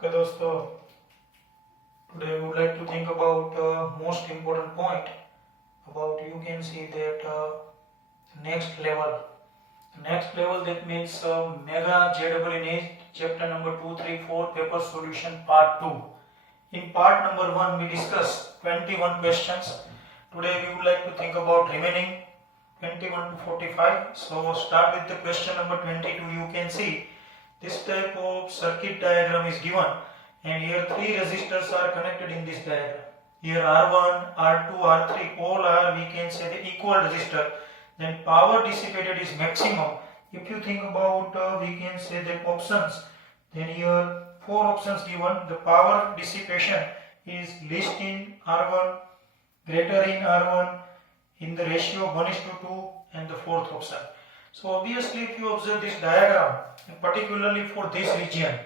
Okay, दोस्तों, today we would like to think about most important point about you can see that next level. Next level that means Mega JEE NEET chapter number 234 paper solution part 2. In part number 1 we discussed 21 questions. Today we would like to think about remaining 21 to 45. So start with the question number 22. You can see this type of circuit diagram is given and here three resistors are connected in this diagram. Here R1, R2, R3 all are, we can say, the equal resistor. Then power dissipated is maximum. If you think about we can say the options, then here four options given. The power dissipation is least in R1, greater in R1, in the ratio of 1:2, and the fourth option. So obviously if you observe this diagram, and particularly for this region,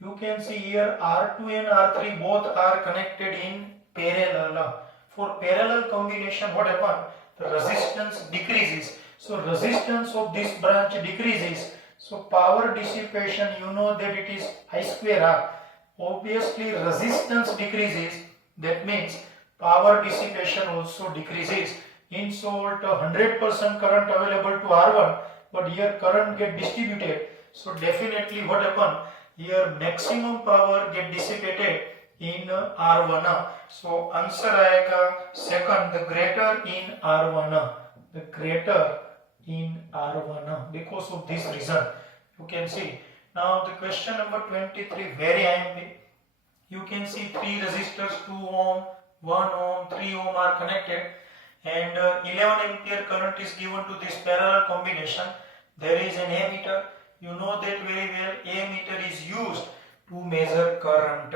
you can see here R2 and R3 both are connected in parallel. For parallel combination, what happens? The resistance decreases. So resistance of this branch decreases. So power dissipation, you know that it is I square R. Obviously resistance decreases. That means power dissipation also decreases. In short, 100% current available to R1, but here current get distributed. So definitely what happen? Here maximum power get dissipated in R1. So answer आएगा second, the greater in R1. The greater in R1 because of this reason. You can see. Now the question number 23, very IMP. You can see three resistors, 2 ohm, 1 ohm, 3 ohm are connected, and 11 ampere current is given to this parallel combination. There is an ammeter. You know that very well. Ammeter is used to measure current.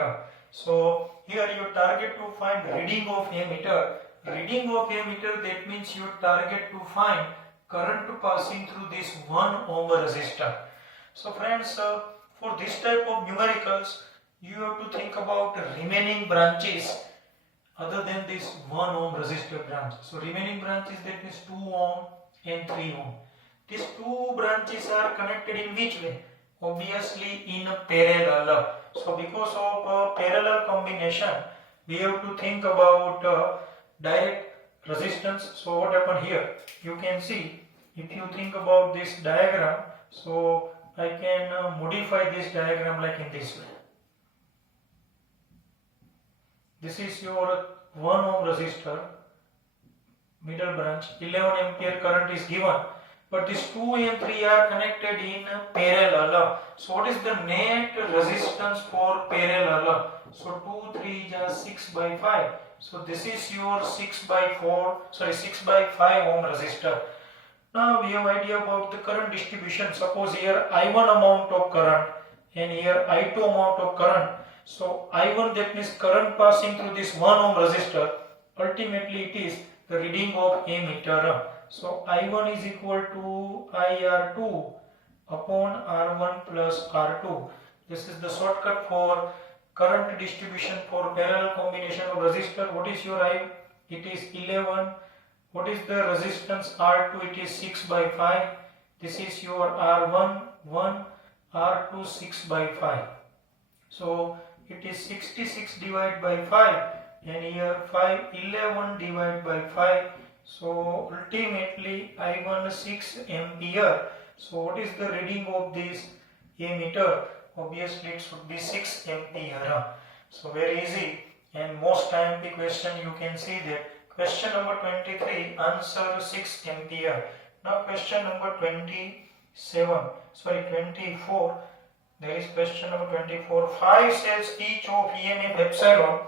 So here you target to find reading of ammeter. Reading of ammeter, that means you target to find current passing through this 1 ohm resistor. So friends, for this type of numericals, you have to think about remaining branches other than this 1 ohm resistor branch. So remaining branches, that means 2 ohm and 3 ohm. These two branches are connected in which way? Obviously in parallel. So because of parallel combination, we have to think about direct resistance. So what happened here? You can see, if you think about this diagram, so I can modify this diagram like in this way. This is your 1 ohm resistor, middle branch, 11 ampere current is given, but these 2 and 3 are connected in parallel. So what is the net resistance for parallel? So 2, 3 is 6 by 5. So this is your 6 by 5 ohm resistor. Now we have idea about the current distribution. Suppose here I1 amount of current and here I2 amount of current. So I1, that means current passing through this 1 ohm resistor. Ultimately it is the reading of ammeter. So I1 is equal to IR2 upon R1 plus R2. This is the shortcut for current distribution for parallel combination of resistor. What is your I? It is 11. What is the resistance R2? It is 6 by 5. This is your R1 1, R2 6 by 5. So it is 66 divided by 5 and here 11 divided by 5. So ultimately I1 6 ampere. So what is the reading of this ammeter? Obviously it should be 6 ampere. So very easy and most IMP question you can see that. Question number 23, answer 6 ampere. Now question number 24. There is question number 24. 5 cells each of EMF epsilon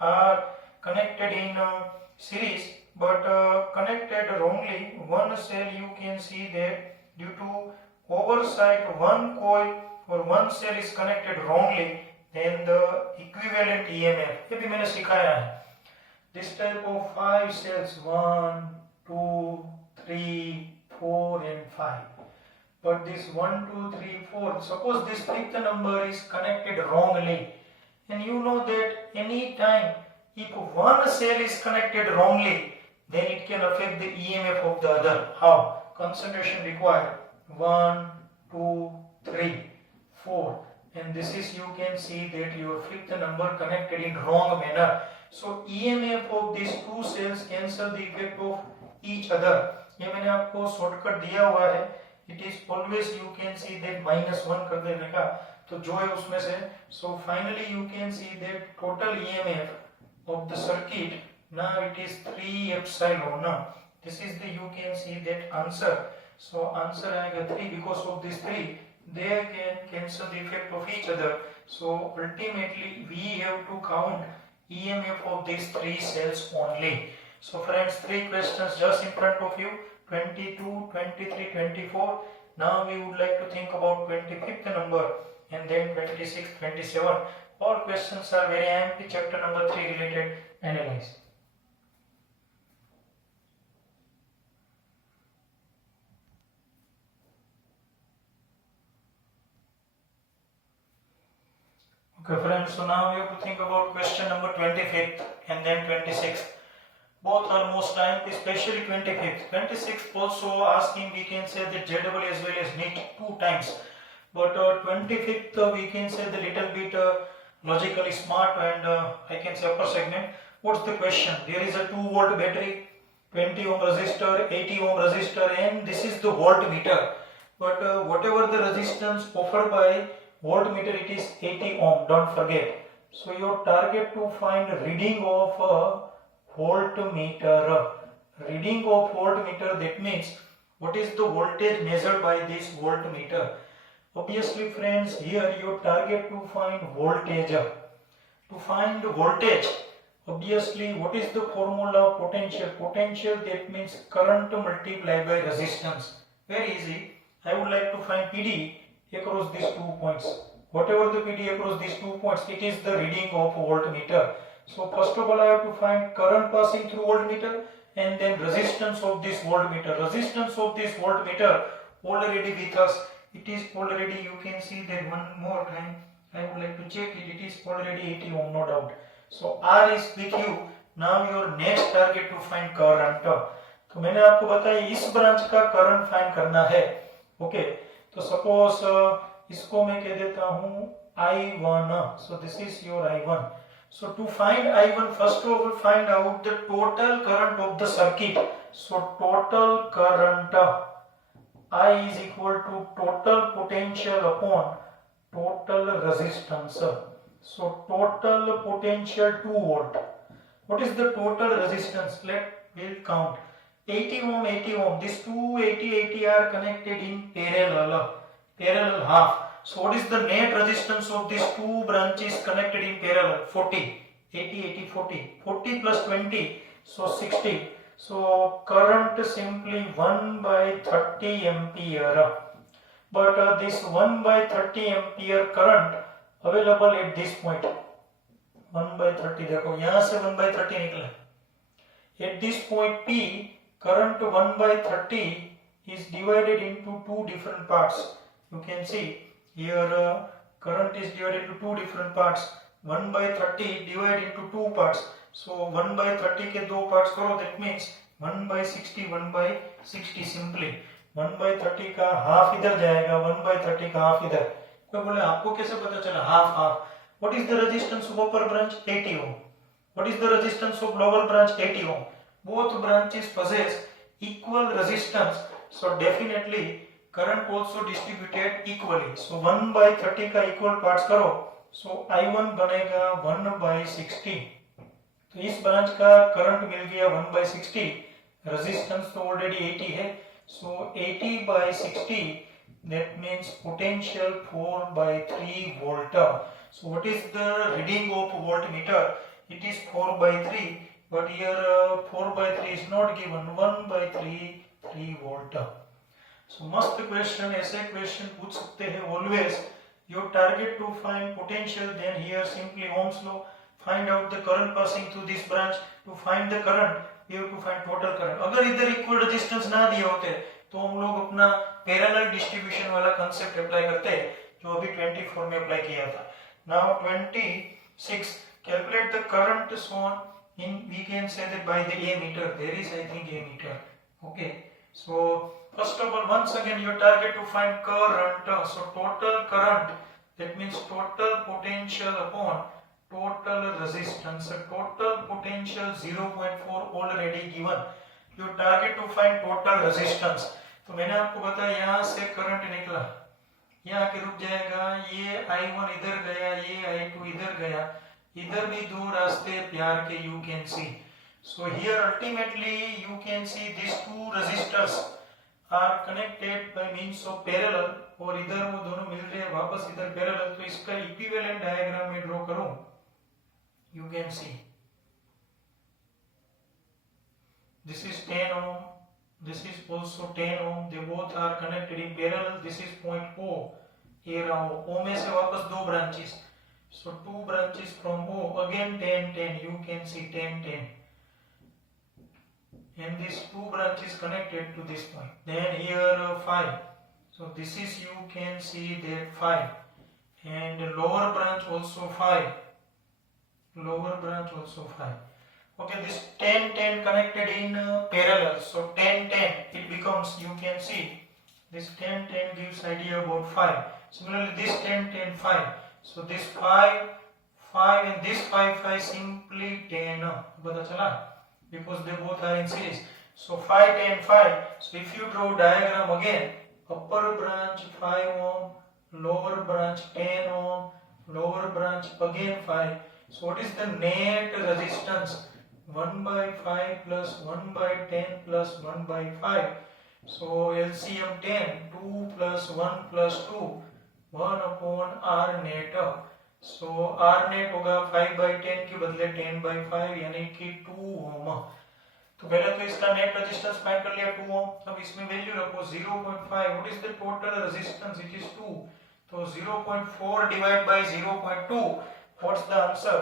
are connected in series but connected wrongly. One cell you can see that due to oversight one coil or one cell is connected wrongly, then the equivalent EMF, ये भी मैंने सिखाया है. This type of 5 cells, 1, 2, 3, 4 and 5. But this 1, 2, 3, 4, suppose this fifth number is connected wrongly. And you know that any time if one cell is connected wrongly, then it can affect the EMF of the other. How? Concentration required. 1, 2, 3, 4. and this is, you can see that your fifth number connected in wrong manner. So EMF of these two cells cancel the effect of each other. ये मैंने आपको shortcut दिया हुआ है. It is always, you can see that -1 कर देने का, तो जो है उसमें से. So finally you can see that total EMF of the circuit, now it is 3 epsilon. Now this is the, you can see that answer. So answer आएगा 3, because of this 3 they can cancel the effect of each other. So ultimately we have to count EMF of these 3 cells only. So friends, 3 questions just in front of you, 22, 23, 24. Now we would like to think about 25th number and then 26, 27. All questions are very amply chapter number 3 related. Analyze. Okay friends, so now we have to think about question number 25th and then 26th. Both are most time, especially 25th. 26th also asking, we can say that JW as well as NEET 2 times. But 25th we can say the little bit logically smart and I can say upper segment. What's the question? There is a 2 volt battery, 20 ohm resistor, 80 ohm resistor, and this is the voltmeter. But whatever the resistance offered by voltmeter, it is 80 ohm, don't forget. So your target to find reading of voltmeter. Reading of voltmeter, that means what is the voltage measured by this voltmeter. Obviously friends, here your target to find voltage. To find voltage, obviously what is the formula? Potential. Potential, that means current multiplied by resistance. Very easy. I would like to find PD across these 2 points. Whatever the PD across these 2 points, it is the reading of voltmeter. So first of all I have to find current passing through voltmeter and then resistance of this voltmeter. Resistance of this voltmeter already with us. It is already, you can see that one more time. I would like to check it. It is already 80 ohm, no doubt. So R is with you. Now your next target to find current. तो मैंने आपको बताया इस branch का current find करना है. Okay, तो suppose इसको मैं कह देता हूं I1. So this is your I1. So to find I1, first of all find out the total current of the circuit. So total current I is equal to total potential upon total resistance. So total potential 2 volt. What is the total resistance? We'll count. 80 ohm, 80 ohm. These two 80 are connected in parallel. Parallel half. So what is the net resistance of these two branches connected in parallel? 40. 80, 40. 40 plus 20. So 60. So current simply 1 by 30 ampere. But this 1 by 30 ampere current available at this point. 1 by 30 देखो यहाँ से 1 by 30 निकला. At this point P, current 1 by 30 is divided into 2 different parts. You can see here current is divided into 2 different parts. 1 by 30 divided into 2 parts. So 1 by 30 के 2 parts करो, that means 1 by 60, 1 by 60 simply. 1 by 30 का half इधर जाएगा, 1 by 30 का half इधर. कोई बोले आपको कैसे पता चला half half? What is the resistance of upper branch? 80 ohm. What is the resistance of lower branch? 80 ohm. Both branches possess equal resistance. So definitely current also distributed equally. So 1 by 30 का equal parts करो. So I1 बनेगा 1 by 60. तो इस branch का current मिल गया 1 by 60. Resistance तो already 80 है. So 80 by 60, that means potential 4 by 3 volt. So what is the reading of voltmeter? It is 4 by 3, but here 4 by 3 is not given. 1 by 3, 3 volt. So must question, ऐसे question पूछ सकते हैं always. Your target to find potential, then here simply Ohm's law. Find out the current passing through this branch. To find the current, you have to find total current. अगर इधर equal resistance ना दिए होते तो हम लोग अपना parallel distribution वाला कंसेप्ट अप्लाई करते हैं जो अभी 24 में अप्लाई किया था. Now 26, calculate the current shown in, we can say that by the ammeter. There is, I think, ammeter. Okay. So first of all, once again, your target to find current. So total current that means total potential upon total resistance. Total potential 0.4 already given. Your target to find total resistance. तो मैंने आपको बताया यहाँ से current निकला, यहाँ के रुक जाएगा, ये I1 इधर गया, ये I2 इधर गया, इधर भी दो रास्ते प्यार के you can see. So here ultimately you can see these two resistors are connected by means of parallel, और इधर वो दोनों मिल रहे हैं वापस इधर पैरेलल. तो इसका इक्विवेलेंट डायग्राम में ड्रॉ करूं, you can see this is 10 ohm, this is also 10 ohm, they both are connected in parallel. This is point O, ये रहा O में से वापस दो branches, so two branches from O, again 10 10, you can see 10 10, and these two branches connected to this point. Then here 5, so this is you can see that 5, and lower branch also 5, lower branch also 5. Okay, this 10 10 connected in parallel, so 10 10 it becomes, you can see this 10 10 gives idea about 5. Similarly this 10 10 5, so this 5 5 and this 5 5 simply 10, पता चला, because they both are in series. So 5 10 5. So if you draw diagram again, upper branch 5 ohm, lower branch 10 ohm, lower branch again 5. So what is the net resistance? 1 by 5 plus 1 by 10 plus 1 by 5. So LCM 10, 2 plus 1 plus 2, 1 upon R net. So R net होगा 5 by 10 के बदले 10 by 5 यानी कि 2 ओम. तो पहले तो इसका net resistance find कर लिया 2 ओम. अब इसमें वैल्यू रखो 0.5. What is the total resistance? It is 2. तो 0.4 divide by 0.2, what's the answer?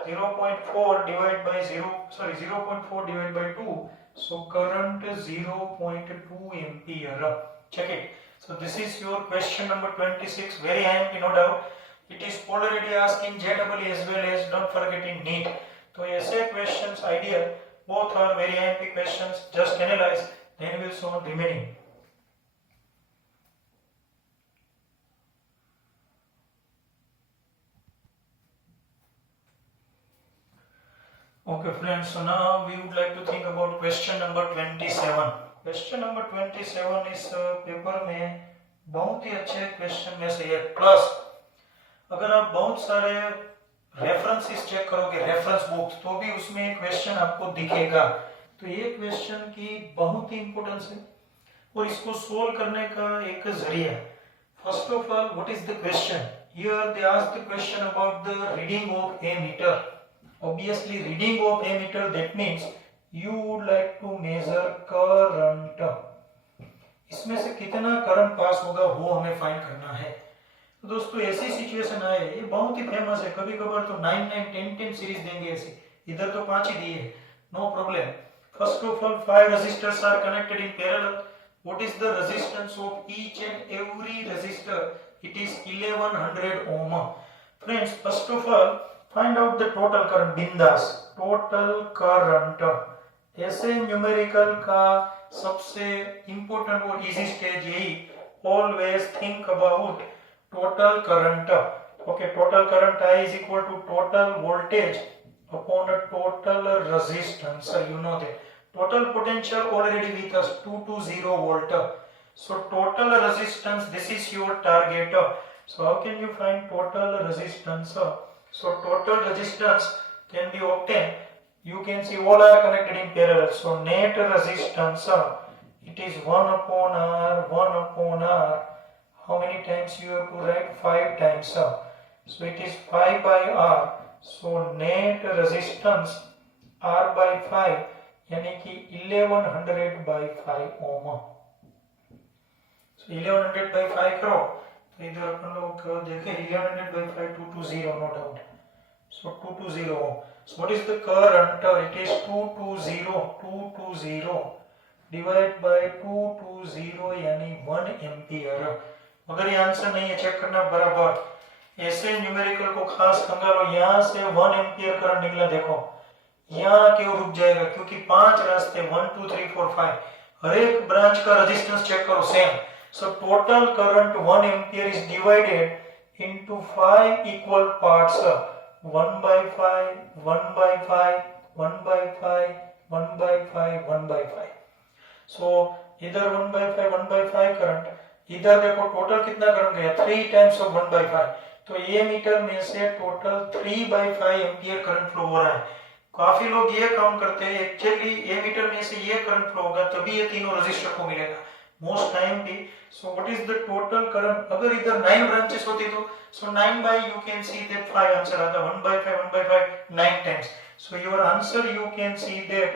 0.4 divided by 0.4 divided by 2, so current 0.2 ampere. Check it. So this is your question number 26. Very handy, no doubt. It is already asked in JEE as well as, don't forget, in NEET. So essay questions ideal, both are very handy questions. Just analyze, then we'll solve remaining. Okay friends, so now we would like to think about question number 27. Question number 27 इस paper में बहुत ही अच्छे question में से है. Plus अगर आप बहुत सारे रेफरेंसेस चेक करोगे, रेफरेंस बुक्स, तो भी उसमें एक क्वेश्चन आपको दिखेगा. तो ये क्वेश्चन की बहुत ही इंपॉर्टेंस है और इसको सोल्व करने का एक जरिया. First of all, what is the question? Here they ask the question about the reading of a meter. Obviously reading of ammeter, that means you would like to measure current. इसमें से कितना current pass होगा वो हमें find करना है. तो दोस्तों ऐसी सिचुएशन आए, ये बहुत ही फेमस है. कभी कभार तो 9 9 10 10 सीरीज देंगे ऐसे. इधर तो 5 ही दिए, no problem. First of all 5 resistors are connected in parallel. What is the resistance of each and every resistor? It is 1100 ohm. Friends, first of all find out the total current. बिंदास, total current. ऐसे numerical का सबसे important और easy stage यही. Always think about total current. Okay, total current I is equal to total voltage upon a total resistance. You know that. Total potential already with us, 220 volt. So total resistance, this is your target. So how can you find total resistance? So total resistance can be obtained. You can see all are connected in parallel. So net resistance, it is 1 upon R, 1 upon R. How many times you have to write? 5 times. So it is 5 by R. So net resistance R by 5 यानी कि 1100 by 5 ohm. So 1100 by 5 करो. तो इधर अपन लोग देखें 1100 by 5, 220, no doubt. So 220 ohm. So what is the current? It is 220 divided by 220 यानी 1 ampere. मगर ये आंसर नहीं है, चेक करना बराबर. ऐसे न्यूमेरिकल को खास खंगालो. यहाँ से 1 एम्पियर करंट निकला, देखो यहाँ क्यों रुक जाएगा? क्योंकि 5 रास्ते 1 2 3 4 5, हर एक ब्रांच का रेजिस्टेंस चेक करो same. So total current 1 ampere is divided into 5 equal parts, 1 by 5, 1 by 5, 1 by 5, 1 by 5, 1 by 5. So इधर 1 by 5, 1 by 5 करंट, इधर देखो टोटल कितना करंट गया, 3 टाइम्स ऑफ 1 by 5. तो ये मीटर में से total 3 by 5 ampere current flow हो रहा है. काफी लोग ये काउंट करते हैं, एक्चुअली ये मीटर में से ये करंट फ्लो होगा तभी ये तीनों रजिस्टर को मिलेगा मोस्ट टाइम भी. सो what is the total current, अगर इधर 9 ब्रांचेस होती तो सो 9 by you can see that 5 answer आता, 1 by 5, 1 by 5 9 times. So your answer you can see that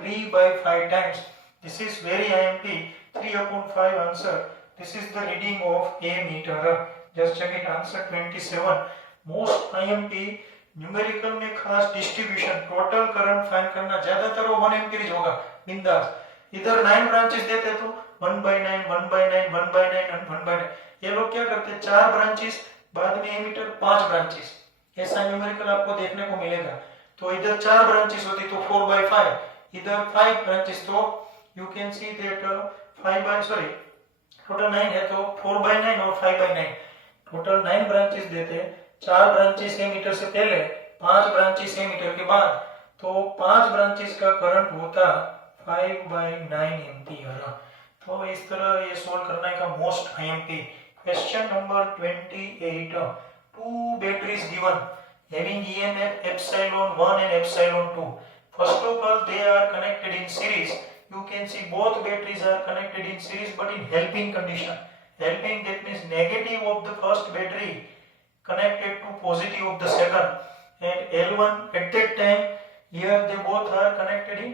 3 by 5 times. This is very IMP, 3/5 answer. This is the reading of a meter. Just check it, answer 27. Most IMP numerical में खास distribution, total current find करना, ज्यादातर वो 1 ampere होगा बिंदास. इधर 9 branches देते तो 1 by 9, 1 by 9, 1 by 9 और 1 by 9. ये लोग क्या करते हैं, 4 ब्रांचेस, बाद में एमीटर 5 ब्रांचेस, ऐसा न्यूमेरिकल आपको देखने को मिलेगा. तो इधर 4 ब्रांचेस होती तो 4 by 5, इधर 5 ब्रांचेस तो you can see that 5 by total 9 है तो 4 by 9 और 5 by 9, टोटल 9 ब्रांचेस देते. 4 ब्रांचेस एमीटर से पहले, 5 ब्रांचेस एमीटर के बाद, तो 5 ब्रांचेस का करंट होता 5 by 9 एम्पियर. तो इस तरह ये सोल्व करने का most IMP. Question number 28. 2 batteries given having EMF epsilon 1 and epsilon 2. First of all, they are connected in series. You can see both batteries are connected in series but in helping condition. Helping, that means negative of the first battery connected to positive of the second, and L1 at that time here they both are connected in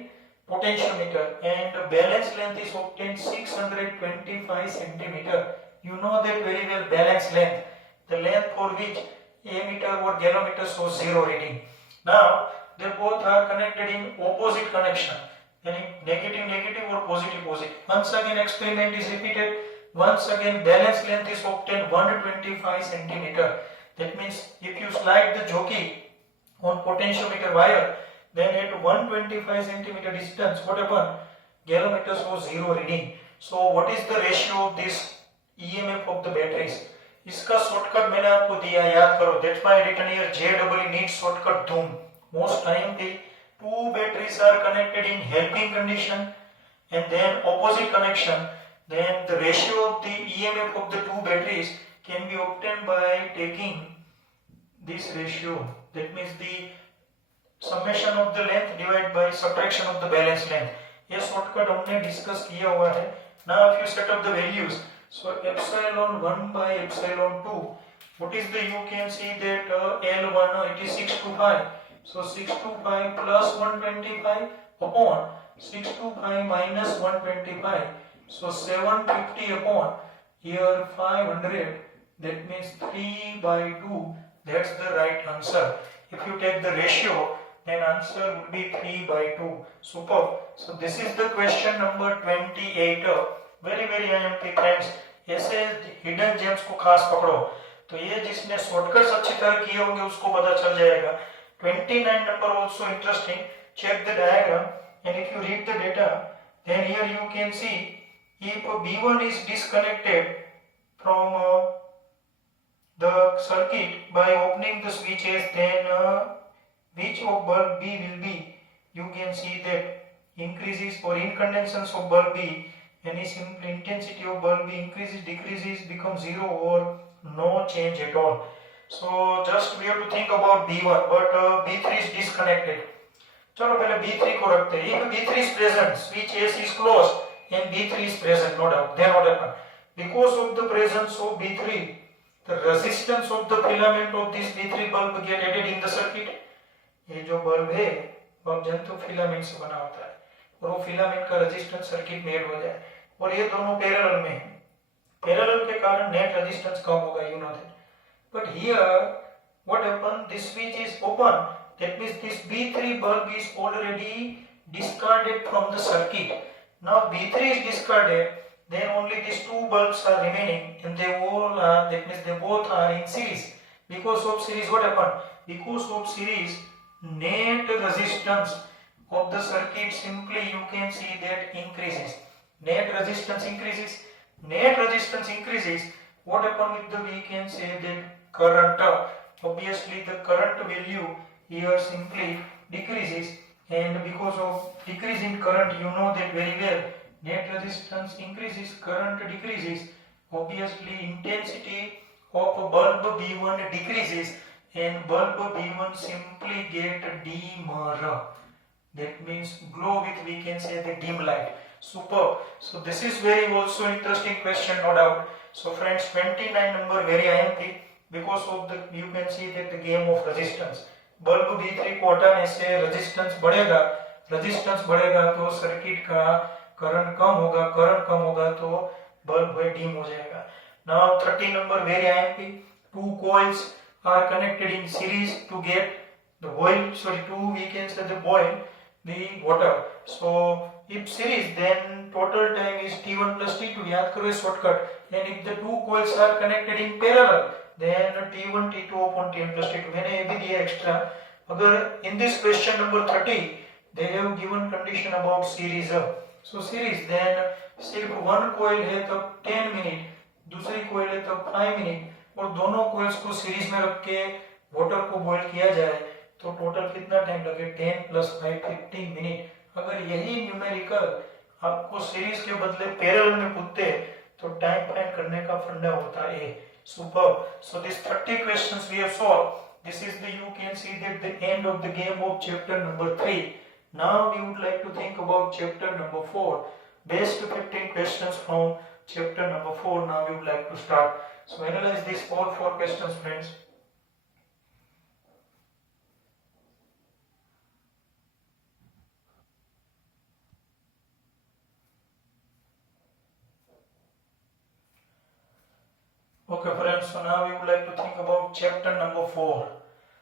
potentiometer, and balance length is obtained 625 centimeter. You know that very well, balance length, the length for which ammeter or galvanometer shows zero reading. Now they both are connected in opposite connection, yani negative negative or positive positive. Once again experiment is repeated. Once again balance length is obtained 125 centimeter. That means if you slide the jockey on potentiometer wire, then at 125 centimeter distance, what happen? Galvanometer shows zero reading. So what is the ratio of this EMF of the batteries? इसका shortcut मैंने आपको दिया, याद करो. That's why I written here JEE needs shortcut धूम. Most IMP, 2 batteries are connected in helping condition and then opposite connection. Then the ratio of the EMF of the 2 batteries can be obtained by taking this ratio. That means the summation of the length divided by subtraction of the balance length. ये shortcut हमने discuss किया हुआ है. Now if you set up the values, so epsilon 1 by epsilon 2, what is the, you can see that L1 it is 625. So 625 plus 125 upon 625 minus 125. So 750 upon here 500. That means 3 by 2. That's the right answer. If you take the ratio, then answer would be 3 by 2. Superb. So this is the question number 28. Very very IMP friends. ऐसे hidden gems को खास पकड़ो. तो ये जिसने shortcuts अच्छी तरह किए होंगे उसको पता चल जाएगा. 29 number also interesting. Check the diagram and if you read the data, then here you can see if B1 is disconnected from the circuit by opening the switches, then which of bulb B will be, you can see that increases or incandescence of bulb B, any simple intensity of bulb B increases, decreases, becomes zero or no change at all. So just we have to think about B1, but B3 is disconnected. चलो पहले B3 को रखते हैं. If B3 is present, switch AC is closed and B3 is present, no doubt, then what happen? Because of the presence of B3, the resistance of the filament of this B3 bulb get added in the circuit. ये जो bulb है bulb जंतु filament से बना होता है और वो फिलामेंट का रेजिस्टेंस सर्किट में ऐड हो जाए और ये दोनों पैरेलल में है. पैरेलल के कारण नेट रेजिस्टेंस कम होगा, you know that. But here what happened? This switch is open. That means this B3 bulb is already discarded from the circuit. Now B3 is discarded, then only these 2 bulbs are remaining and they all are, that means they both are in series. Because of series, what happened? Because of series, net resistance of the circuit simply you can see that increases. Net resistance increases. Net resistance increases. What happened with the, we can say that current. Obviously the current value here simply decreases, and because of decrease in current, you know that very well, net resistance increases, current decreases. Obviously intensity of bulb B1 decreases, and bulb B1 simply get dimmer. That means glow with, we can say, the dim light. Superb. So this is very also interesting question, no doubt. So friends, 29 number very IMP, because of the, you can see that the game of resistance. Bulb B3 को हटाने से resistance बढ़ेगा तो circuit का current कम होगा, current कम होगा तो bulb dim हो जाएगा. Now 30 number very IMP. Two coils are connected in series to get the we can say the boil the water. So if series, then total time is T1 plus T2. याद करो shortcut. And if the two coils are connected in parallel, then T1 T2 upon T1 plus T2. मैंने ये भी दिया extra. अगर in this question number 30, they have given condition about series. So series, then सिर्फ one coil है तब 10 minute, दूसरी coil है तब 5 मिनट, और दोनों coils को सीरीज में रख के वाटर को बॉईल किया जाए तो टोटल कितना टाइम लगे, 10 प्लस 5 15 मिनट. अगर यही न्यूमेरिकल आपको सीरीज के बदले पैरेलल में पूछते तो टाइम फाइंड करने का फंडा होता है. Superb. So this 30 questions we have solved. This is the, you can see that the end of the game of chapter number 3. Now we would like to think about chapter number 4. Best 15 questions from chapter number 4. Now we would like to start. So analyze these all 4 questions, friends. Okay friends, so now we would like to think about chapter number 4.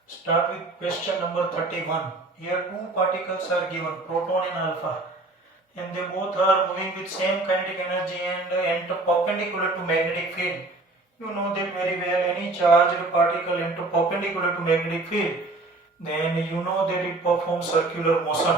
Start with question number 31. Here two particles are given, proton and alpha, and they both are moving with same kinetic energy and enter perpendicular to magnetic field. You know that very well, any charged particle enter perpendicular to magnetic field, then you know that it performs circular motion.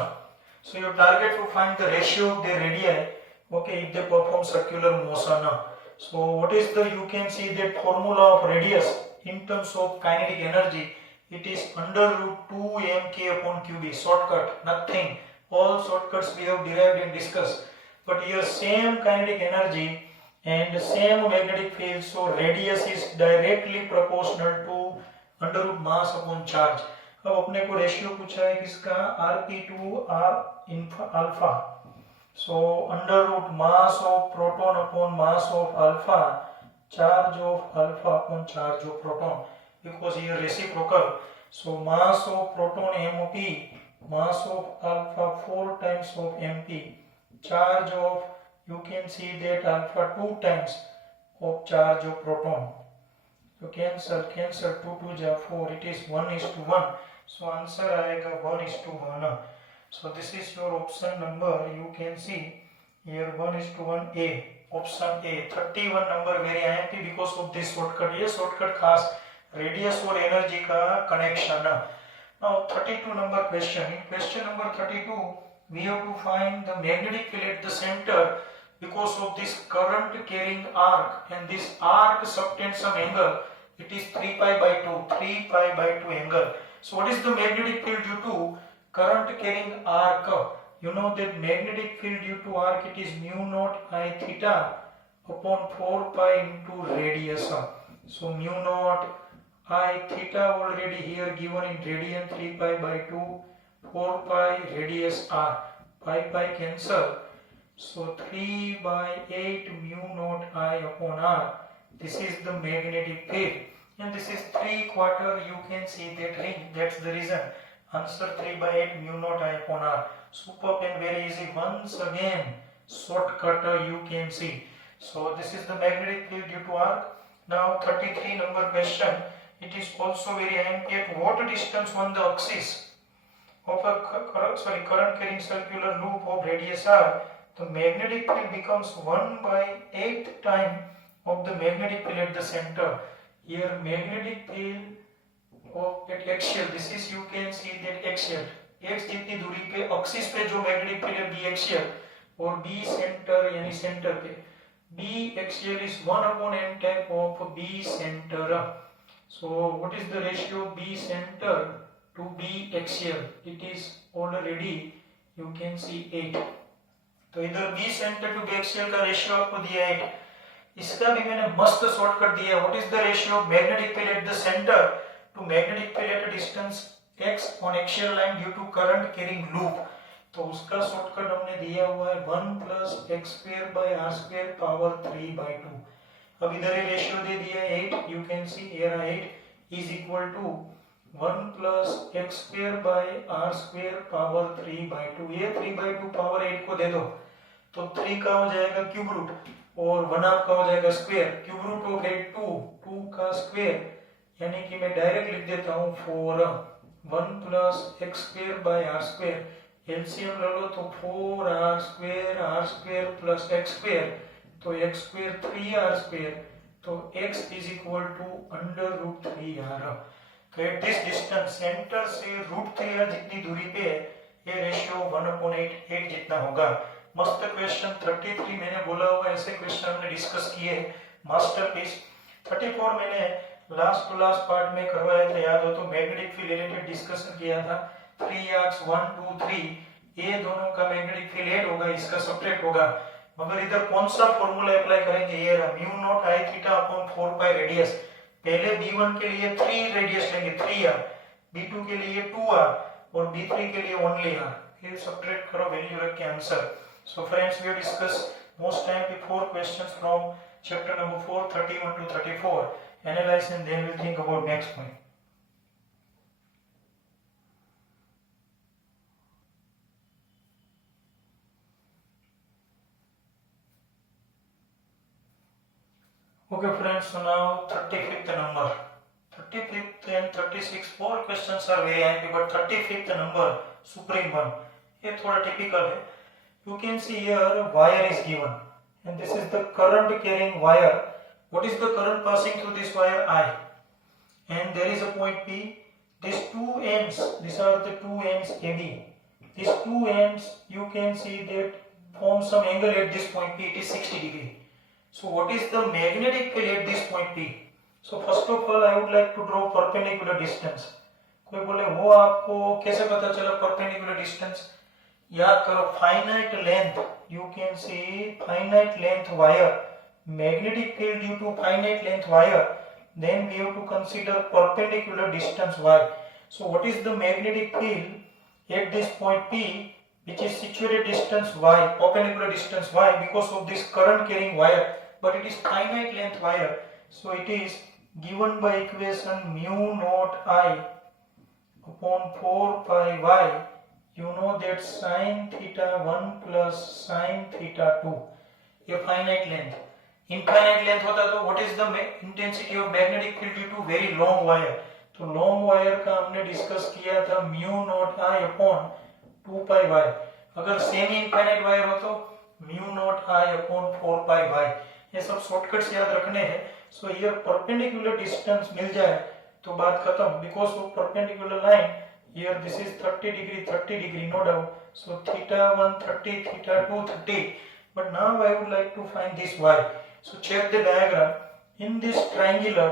So your target to find the ratio of their radii, okay, if they perform circular motion. So what is the, you can see that formula of radius in terms of kinetic energy, it is under root 2 mk upon qb. Shortcut, nothing. All shortcuts we have derived and discussed. But here same kinetic energy and same magnetic field, so radius is directly proportional to under root mass upon charge. अब अपने को ratio पूछा है किसका, rp2 r alpha. So under root mass of proton upon mass of alpha, charge of alpha upon charge of proton, because here reciprocal. So mass of proton mp, mass of alpha 4 times of mp, charge of, you can see that alpha 2 times of charge of proton. So cancel 2 to 4, it is 1:1. So answer आएगा 1:1. So this is your option number, you can see here 1:1 A, option A. 31 number very IMP because of this shortcut. ये shortcut खास radius और energy का connection. Now 32 number question. In question number 32, we have to find the magnetic field at the center because of this current carrying arc, and this arc subtends some angle. It is 3 pi by 2 angle. So what is the magnetic field due to current carrying arc? You know that magnetic field due to arc, it is mu naught I theta upon 4 pi into radius. So mu naught I theta already here given in radian, 3 pi by 2, 4 pi radius r, pi cancel. So 3 by 8 mu naught I upon r. This is the magnetic field, and this is 3/4, you can see that ring. That's the reason. Answer 3 by 8 mu naught I upon r. Superb and very easy. Once again, shortcut you can see. So this is the magnetic field due to arc. Now 33 number question. It is also very IMP. At what distance on the axis of a current carrying circular loop of radius r, the magnetic field becomes 1/8 time of the magnetic field at the center. Here magnetic field of at axial, this is, you can see that axial, x जितनी दूरी पे axis पे जो magnetic field है B axial, और B center यानी center पे B axial is 1/n type of B center. So what is the ratio B center to B axial? It is already you can see 8. तो इधर B center to B axial का ratio आपको दिया है 8. इसका भी मैंने मस्त शॉर्टकट दिया है. What is the ratio of magnetic field at the center to magnetic field at a distance x on axial line due to current carrying loop. तो उसका शॉर्टकट हमने दिया हुआ है 1 + x² / r² पावर 3/2. अब इधर ये रेशियो दे दिया है 8. You can see here 8 is equal to 1 + x² / r² power 3/2. ये 3/2 पावर 8 को दे दो तो 3 का हो जाएगा क्यूब रूट और 1 हाफ का हो जाएगा स्क्वायर. क्यूब रूट ऑफ 8 2 का स्क्वायर यानी कि मैं डायरेक्ट लिख देता हूँ 4 1 + x² / r². एलसीएम ले लो तो 4r² + x². तो x² 3r². तो x is equal to √3r. तो एट दिस डिस्टेंस सेंटर से √3r जितनी दूरी पे है ये रेशियो 1/8 जितना होगा. मस्त क्वेश्चन 33 मैंने बोला हुआ ऐसे क्वेश्चन हमने डिस्कस किए हैं मास्टरपीस. 34 मैंने लास्ट टू लास्ट पार्ट में करवाया था, याद हो तो मैग्नेटिक फील्ड रिलेटेड डिस्कशन किया था. 3 आर्क्स 1 2 3 ये दोनों का मैग्नेटिक फील्ड ऐड होगा, इसका सब्ट्रैक्ट होगा. मगर इधर कौन सा फॉर्मूला अप्लाई करेंगे, ये रहा μ0I(θ/4π रेडियस. पहले B1 के लिए 3 रेडियस लेंगे 3r, B2 के लिए 2r और B3 के लिए ओनली r. फिर सब्ट्रैक्ट करो वैल्यू रख के answer. So friends, we have discussed most time before questions from chapter number 4, 31 to 34. Analyze and then we'll think about next point. Okay friends, so now 35th number. 35th and 36 four questions are very happy, but 35th number supreme one. ये थोड़ा typical है. You can see here wire is given and this is the current carrying wire. What is the current passing through this wire? I. And there is a point P. These two ends, these are the two ends AB. These two ends you can see that form some angle at this point P. It is 60 degree. So what is the magnetic field at this point P? So first of all I would like to draw perpendicular distance. कोई बोले वो आपको कैसे पता चला perpendicular distance? याद करो finite length. You can see finite length wire, magnetic field due to finite length wire, then we have to consider perpendicular distance y. So what is the magnetic field at this point P which is situated distance y, perpendicular distance y because of this current carrying wire, but it is finite length wire. So it is given by equation μ0I upon 4πy. You know that sin θ1 plus sin θ2 ये finite length. Infinite length होता तो what is the intensity of magnetic field due to very long wire. तो long wire का हमने discuss किया था μ0I upon 2πy. अगर semi infinite wire हो तो μ0I upon 4πy. ये सब शॉर्टकट्स याद रखने हैं. सो हियर परपेंडिकुलर डिस्टेंस मिल जाए तो बात खत्म. Because of perpendicular line here this is 30 degree no doubt. So θ1 30, θ2 30. But now I would like to find this y. So check the diagram. In this triangular,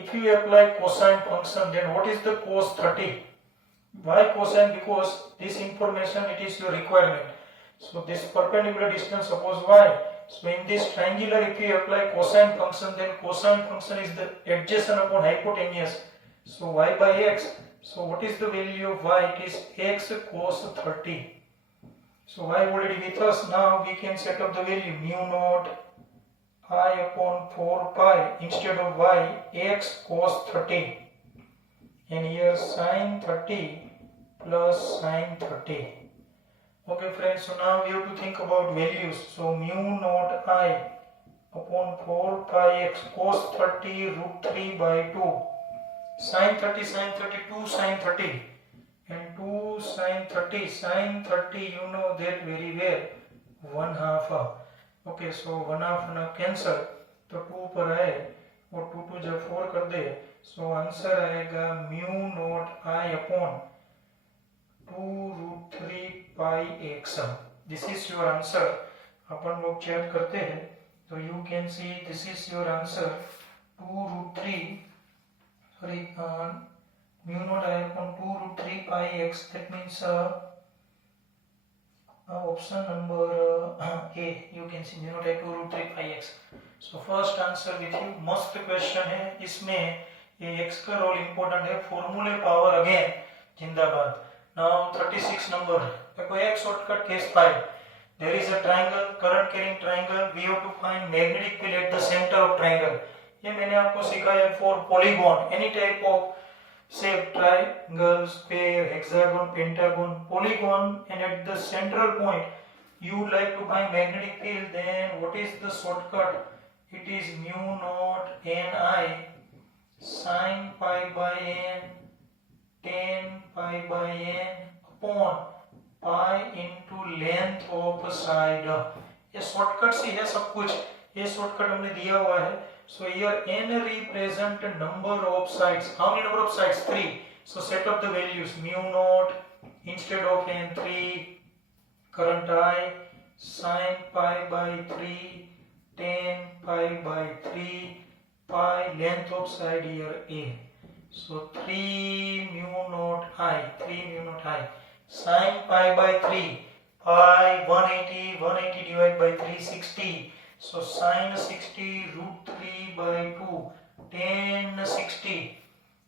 if you apply cosine function, then what is the cos 30? Why cosine? Because this information it is your requirement. So this perpendicular distance suppose y. So in this triangular, if you apply cosine function, then cosine function is the adjacent upon hypotenuse. So y by x. So what is the value of y? It is x cos 30. So y already with us. Now we can set up the value μ0 I upon 4π instead of y x cos 30 and here sin 30 plus sin 30. Okay friends, so now we have to think about values. So μ0 I upon 4π x cos 30 √3/2 sin 30 sin 32 sin 30 and 2 sin 30 you know that very well 1/2. Okay, so 1/2 cancel तो 2 पर आए और 2 जब 4 कर दे. So answer आएगा μ0 I upon 2√3πx. This is your answer. अपन लोग check करते हैं तो you can see this is your answer 2√3 mu naught I upon 2 root 3 pi x. That means option number A, you can see mu naught I 2 root 3 pi x. So first answer with you. मस्त question है, इसमें ये x का role important है. फॉर्मूले power again जिंदाबाद. Now 36 number. देखो एक shortcut case 5. There is a triangle, current carrying triangle. We have to find magnetic field at the center of triangle. ये मैंने आपको सिखाया है for polygon, any type of shape, triangle, square, hexagon, pentagon, polygon, and at the central point you would like to find magnetic field. Then what is the shortcut? It is mu naught ni sin pi by n tan pi by n upon pi into length of side. ये shortcut से है सब कुछ, ये shortcut हमने दिया हुआ है. So here n represent number of sides. How many number of sides? 3. So set up the values. Mu naught instead of n 3, current I, sin pi by 3, tan pi by 3, pi length of side here a. So 3 mu naught I, 3 mu naught I, sin pi by 3, pi 180 divided by 360. So sin 60 root 3 by 2, tan 60,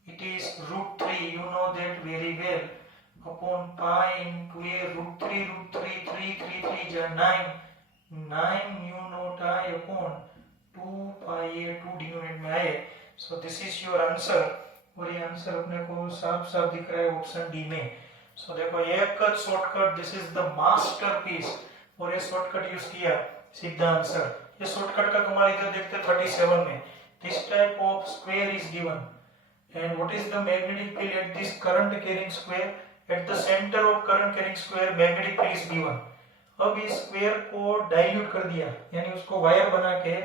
it is root 3, you know that very well, upon pi into a root 3, 3 is 9, 9 mu naught I upon 2 pi a, 2 denominator में आए. So this is your answer. और ये answer अपने को साफ साफ दिख रहा है ऑप्शन डी में. So देखो एक shortcut, this is the masterpiece, और ये शॉर्टकट यूज किया, सीधा आंसर. ये शॉर्टकट का कमाल इधर देखते हैं 37 में. This type of square is given and what is the magnetic field at this current carrying square. Eight the centre of current carrying square magnetic field is given. अब इस स्क्वायर को डाइल्यूट कर दिया, यानी उसको वायर बना के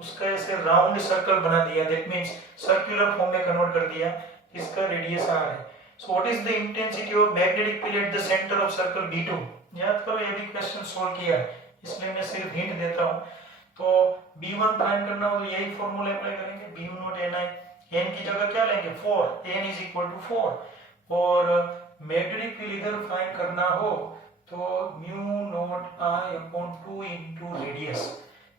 उसका ऐसे राउंड सर्कल बना दिया. दैट मींस सर्कुलर फॉर्म में कन्वर्ट कर दिया. इसका रेडियस r है. सो what is the intensity of magnetic field at the centre of circle B2. याद करो, ये भी क्वेश्चन सॉल्व किया है, इसलिए मैं सिर्फ हिंट देता हूं. तो B1 फाइंड करना हो तो यही फॉर्मूला अप्लाई करेंगे. B1 नॉट ni, n की जगह क्या लेंगे 4, n इज इक्वल टू 4. और मैग्नेटिक फील्ड इधर फाइंड करना हो तो mu naught I upon 2 into radius.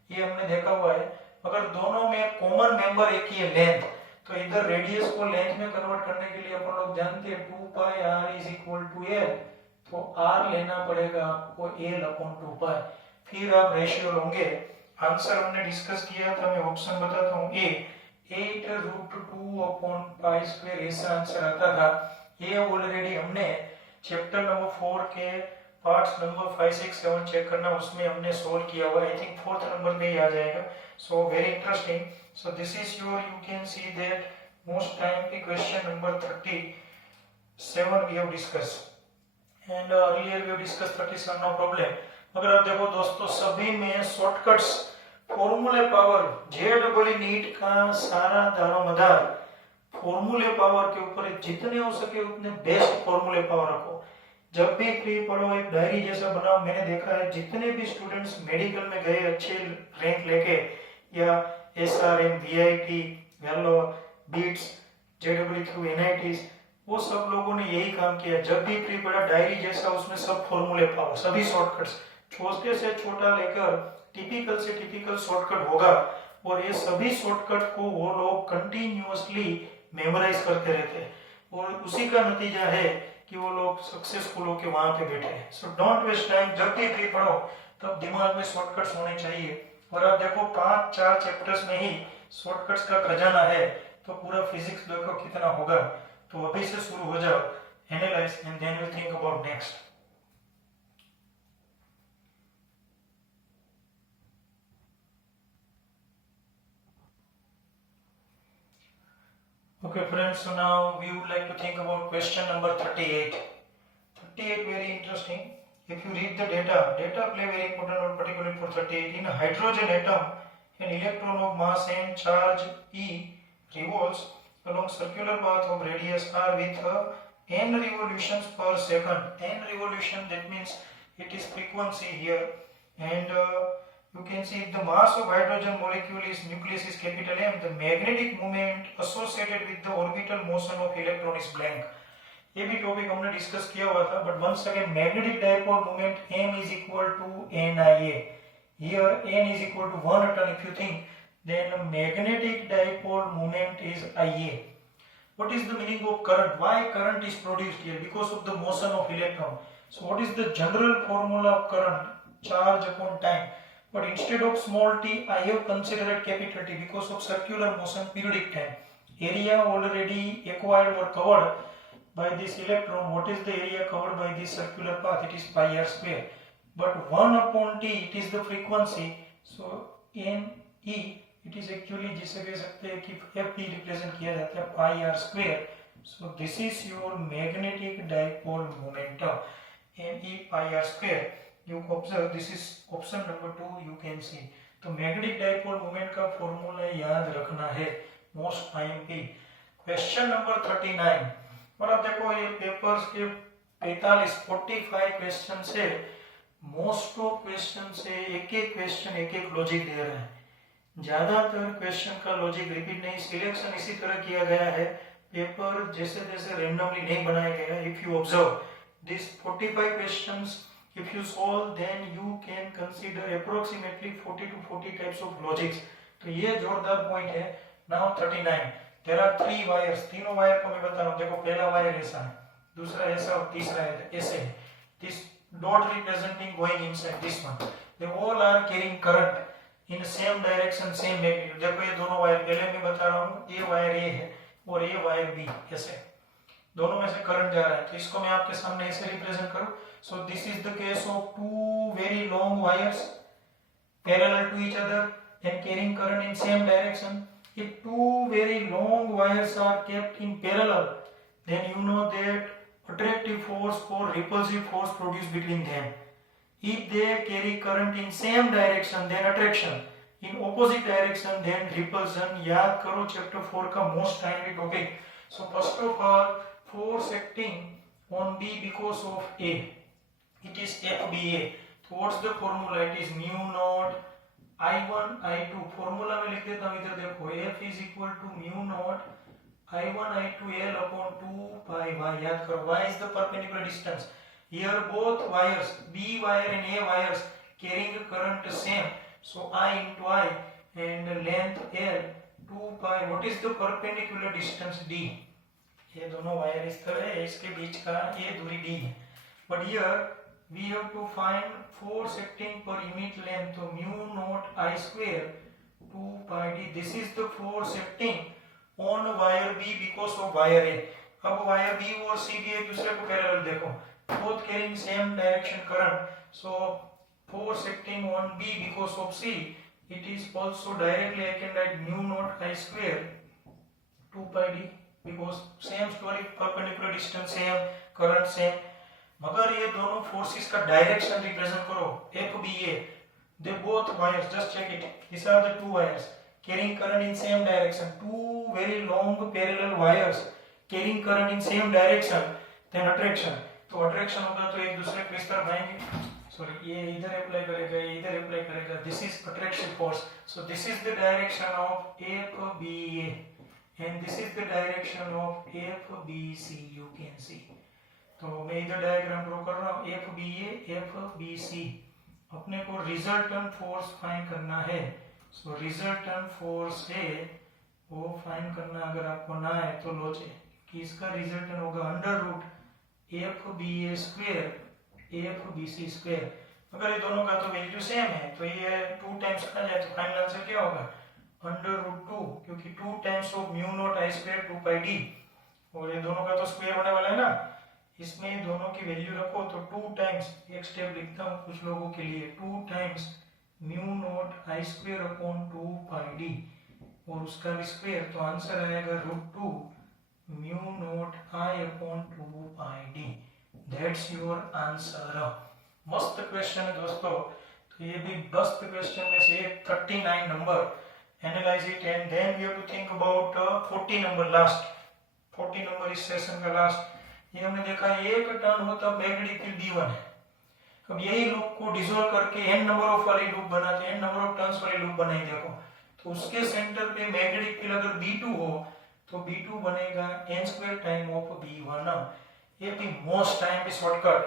ये हमने देखा हुआ है. अगर दोनों में कॉमन मेंबर एक ही है लेंथ, तो इधर रेडियस को लेंथ में कन्वर्ट करने के लिए अपन लोग जानते हैं 2 pi r is equal to l. तो r लेना पड़ेगा आपको l अपॉन 2 पाई. फिर आप रेशियो लोगे. आंसर हमने डिस्कस किया था, मैं ऑप्शन बताता हूँ. ए 8 रूट 2 अपॉन पाई स्क्वायर, ऐसा आंसर आता था. ये ऑलरेडी हमने चैप्टर नंबर 4 के पार्ट्स नंबर 5, 6, 7 चेक करना, उसमें हमने सोल्व किया हुआ. आई थिंक 4th नंबर में ही आ जाएगा. So very interesting. So this is your, you can see that most time पे question number 37 we have discuss and earlier we have discuss 37, no problem. अगर आप देखो दोस्तों, सभी में शॉर्टकट्स, फॉर्मूले पावर, जेडब्ल्यू नीट का सारा दारोमदार फॉर्मूले पावर के ऊपर. जितने हो सके उतने बेस्ट फॉर्मूले पावर रखो. जब भी फ्री पढ़ो एक डायरी जैसा बनाओ. मैंने देखा है जितने भी स्टूडेंट्स मेडिकल में गए अच्छे रैंक लेके, या SRM, VIT, Vellore, BITS, JEE through NITs, वो सब लोगों ने यही काम किया. जब भी फ्री पढ़ा डायरी जैसा, उसमें सब फॉर्मूले पावर, सभी शॉर्टकट्स, छोटे से छोटा लेकर टिपिकल से टिपिकल शॉर्टकट होगा. और ये सभी शॉर्टकट को वो लोग कंटिन्यूअसली मेमोराइज करते रहते हैं, और उसी का नतीजा है कि वो लोग सक्सेसफुल होकर वहां पे बैठे हैं. So don't waste time. जब भी फ्री पढ़ो तब दिमाग में शॉर्टकट्स होने चाहिए. और आप देखो 5-4 चैप्टर्स में ही शॉर्टकट्स का खजाना है, तो पूरा फिजिक्स देखो कितना होगा. तो अभी से शुरू हो जाओ, analyse and then we think about next. Okay friends, so now we would like to think about question number 38. 38 very interesting. If you read the data play very important role, particularly for 38. In a hydrogen atom, an electron of mass n charge E revolves along circular path of radius r with n revolutions per second. N revolution, that means it is frequency here, and you can see if the mass of hydrogen molecule is nucleus is capital M, the magnetic moment associated with the orbital motion of electron is blank. ये भी topic हमने discuss किया हुआ था, but once again magnetic dipole moment m is equal to NIA. Here n is equal to 1 atom. If you think, then magnetic dipole moment is IA. What is the meaning of current? Why current is produced here? Because of the motion of electron. So what is the general formula of current? Charge upon time. But instead of small t, I have considered capital T because of circular motion, periodic time. Area already acquired or covered by this electron. What is the area covered by this circular path? It is pi r square. But 1 upon t, it is the frequency. So n e, it is actually जिसे कह सकते हैं कि f p represent किया जाता है pi r square. So this is your magnetic dipole momentum, n e pi r square. You observe, this is option number 2. You can see. तो magnetic dipole moment का फॉर्मूला याद रखना है, most IMP. Question number 39. और अब देखो ये papers के 45 क्वेश्चन से मोस्ट ऑफ क्वेश्चन से एक एक क्वेश्चन एक एक लॉजिक दे रहे हैं. ज्यादातर क्वेश्चन का लॉजिक रिपीट नहीं, सिलेक्शन इसी तरह किया गया है. पेपर जैसे जैसे रेंडमली नहीं बनाया गया. If you observe this 45 questions, if you solve then you can consider approximately 40 to 40 types of logics. तो ये जोरदार पॉइंट है. नाउ 39. There are 3 wires. तीनों वायर को मैं बता रहा हूँ. देखो पहला वायर ऐसा है, दूसरा ऐसा और तीसरा ऐसे. This dot representing going inside this one. They all are carrying current in same direction, same magnitude. देखो ये दोनों वायर पहले मैं बता रहा हूँ, ये वायर ए है और ये वायर बी. ऐसे दोनों में से करंट जा रहा है. तो इसको मैं आपके सामने ऐसे रिप्रेजेंट करूं. So this is the case of two very long wires parallel to each other and carrying current in same direction. If two very long wires are kept in parallel, then you know that attractive force or repulsive force produced between them. If they carry current in same direction, then attraction. In opposite direction, then repulsion. याद करो chapter 4 का most timely topic. So first of all, force acting on B because of A. It is FBA. So what's the formula? It is mu naught I1 I2. Formula में लिख देता हूँ इधर देखो. F is equal to mu naught I1 I2 L upon 2 pi y. याद करो, y is the perpendicular distance. Here both wires, B wire and A wires, carrying current same. So I into I and length L 2 pi. What is the perpendicular distance D? ये दोनों wire इस तरह है, इसके बीच का ये दूरी D है. But here we have to find force acting per unit length. So mu naught I square 2 pi d. This is the force acting on wire B because of wire A. अब wire B और C भी एक दूसरे को parallel देखो, both carrying same direction current. So force acting on B because of C, it is also directly I can write mu naught I square 2 pi d because same story, perpendicular distance same, current same. मगर ये दोनों forces का direction represent करो. FBA, they both wires, just check it. These are the two wires carrying current in same direction. Two very long parallel wires carrying current in same direction. Then attraction. तो attraction होगा तो एक दूसरे को इस तरफ आएंगे. Sorry, ये इधर अप्लाई करेगा, ये इधर अप्लाई करेगा. This is attraction force. So this is the direction of FBA and this is the direction of FBC. You can see. तो मैं इधर डायग्राम ड्रॉ कर रहा हूँ. FBA FBC. अपने को रिजल्टेंट फोर्स फाइंड करना है. सो रिजल्टेंट फोर्स है वो फाइंड करना. अगर आपको ना है तो लोचे कि इसका रिजल्टेंट होगा under root FBA square FBC square. अगर ये दोनों का तो वैल्यू सेम है तो ये 2 टाइम्स आ जाए तो फाइनल आंसर क्या होगा? अंडर रूट 2, क्योंकि 2 times of mu naught I square 2 pi d. और ये दोनों का तो स्क्वायर होने वाला है ना, इसमें दोनों की वैल्यू रखो तो 2 टाइम्स, एक स्टेप लिखता हूँ कुछ लोगों के लिए, 2 times mu naught I square upon 2 pi d और उसका भी स्क्वायर. तो आंसर आएगा root 2 mu naught I upon 2 pi d. That's your answer. मस्त क्वेश्चन है दोस्तों. तो ये भी मस्त क्वेश्चन में से 39 नंबर. Analyse it and then we have to think about 40 number last. 40 number इस सेशन का लास्ट. ये हमने देखा 1 टन हो तब मैग्नेटिक फील्ड D1 है. अब यही लूप को डिसॉल्व करके n नंबर ऑफ वाली लूप बनाते हैं, n नंबर ऑफ टर्न्स वाली लूप बनाई देखो, तो उसके सेंटर पे मैग्नेटिक फील्ड अगर B2 हो तो B2 बनेगा n square time of B1। ये भी मोस्ट टाइम भी शॉर्टकट,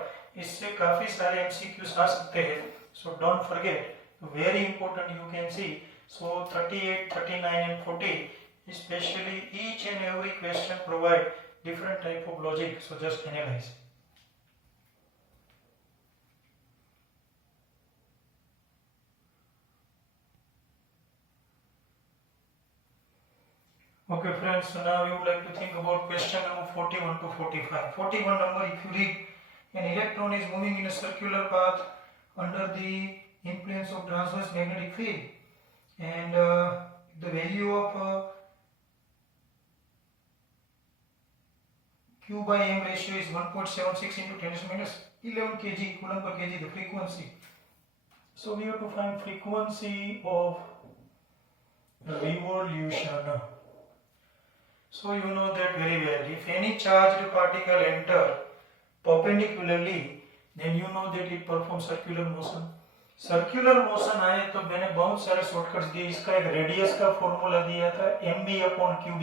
इससे काफी सारे एमसीक्यूज आ सकते हैं, so don't forget, very important you can C. So 38, 39 and 40 especially each and every question provide different type of logic, so just analyze. Okay friends, so now you would like to think about question number 41 to 45. 41 number, if you read, an electron is moving in a circular path under the influence of transverse magnetic field, and the value of Q by M ratio is 1.76 into 10 minus 11 kg coulomb per kg, the frequency. So we have to find frequency of revolution. So you know that very well. If any charged particle enter perpendicularly, then you know that it performs circular motion. Circular motion आए तो मैंने बहुत सारे shortcuts दिए, इसका एक radius का formula दिया था mb upon qb.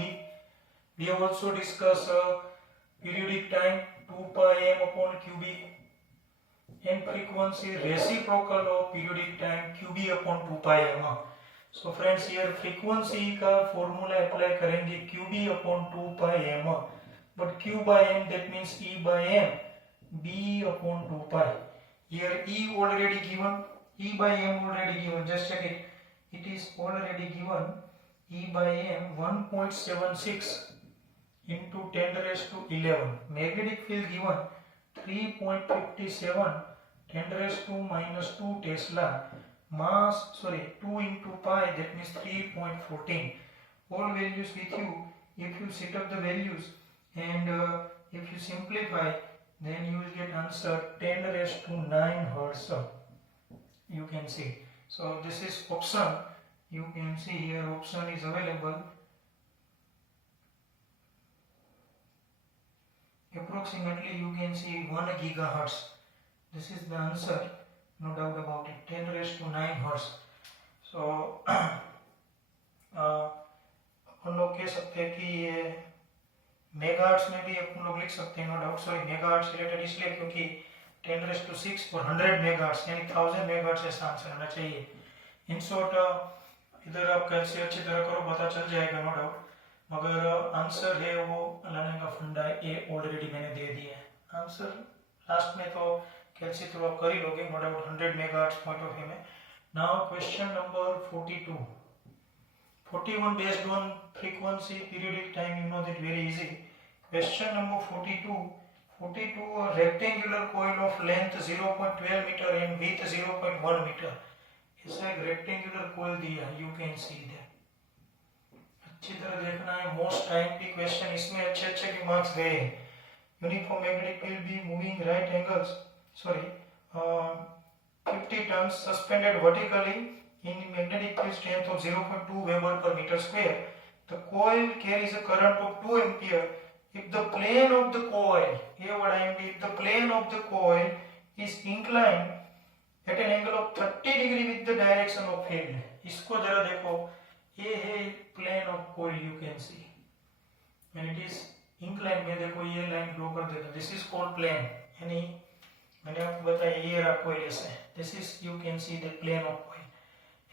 We have also discussed periodic time 2 pi m upon qb and frequency reciprocal of periodic time qb upon 2 pi m. So friends, here frequency का फॉर्मूला अप्लाई करेंगे qb upon 2 pi m, but q by m that means e by m, b upon 2 pi. Here e already given, e by m already given, just check it, it is already given, e by m 1.76 into 10 raised to 11. Magnetic field given 3.57 10 raised to minus 2 Tesla. Mass, 2 into pi, that means 3.14. All values with you. If you set up the values and if you simplify, then you will get answer 10 raised to 9 hertz. You can see. So this is option. You can see here option is available. Approximately you can see 1 gigahertz. This is the answer, no doubt about it, 10 raised to 9 hertz. So अपन लोग कह सकते हैं कि ये megahertz में भी अपन लोग लिख सकते हैं, no doubt. Sorry, megahertz related इसलिए क्योंकि 10 रेज़ टू 6 और 100 मेगाहर्ट्ज यानी 1000 मेगाहर्ट्ज ऐसा आंसर होना चाहिए. इन शॉर्ट इधर आप कैसे अच्छी तरह करो पता चल जाएगा, नो डाउट, मगर आंसर है वो लाने का फंडा ए ऑलरेडी मैंने दे दिया है. आंसर लास्ट में तो कैसे तो आप कर ही लोगे, no doubt, 100 megahertz point of view में. Now question number 42. 41 based on frequency, periodic time, you know that very easy. Question number 42. 42, a rectangular coil of length 0.12 meter and width 0.1 meter. ऐसा एक rectangular coil दिया, you can see that. अच्छी तरह देखना है, most time की question इसमें अच्छे के मार्क्स गए हैं. Uniform magnetic field be moving right angles, 50 tons suspended vertically in magnetic field strength of 0.2 Weber per meter square. The coil carries a current of 2 ampere if the plane of the coil, here what I am, if the plane of the coil is inclined at an angle of 30 degree with the direction of field. इसको जरा देखो, ये है plane of coil, you can see. When it is inclined, में देखो ये line draw कर देता, this is called plane. यानी मैंने आपको बताया ये रहा coil ऐसे. This is, you can see the plane of coil.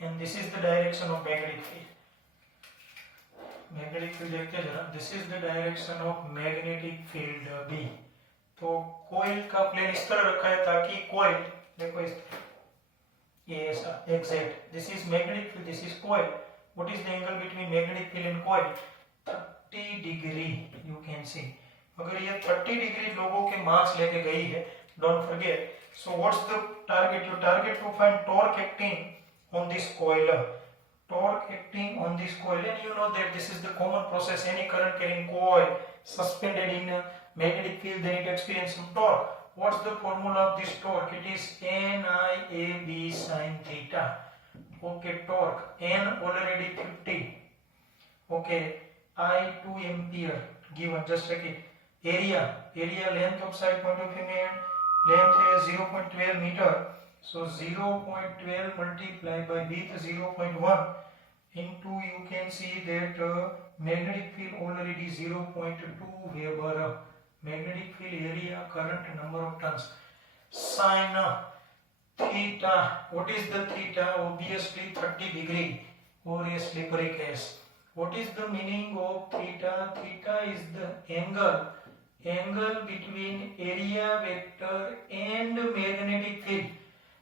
And this is the direction of magnetic field. Magnetic field देखते जरा. This is the direction of magnetic field B. तो coil का plane इस तरह रखा है ताकि coil देखो इस तरह, ये ऐसा exact. This is magnetic field. This is coil. What is the angle between magnetic field and coil? 30 degree. You can see. अगर ये 30 degree लोगों के मार्क्स लेके गई है, don't forget. So what's the target? Your target to find torque acting on this coil. Torque acting on this coil, and you know that this is the common process. Any current carrying coil suspended in a magnetic field, then it experiences some torque. What's the formula of this torque? It is NIAB sin theta. Okay, torque N already 50. Okay, I 2 ampere given. Just check it. Area length of side point of view में length is 0.12 meter. So 0.12 multiplied by width 0.1 into, you can see that magnetic field already 0.2 Weber. Magnetic field area, current, number of turns. Sine theta. What is the theta? Obviously 30 degree or a slippery case. What is the meaning of theta? Theta is the angle between area vector and magnetic field.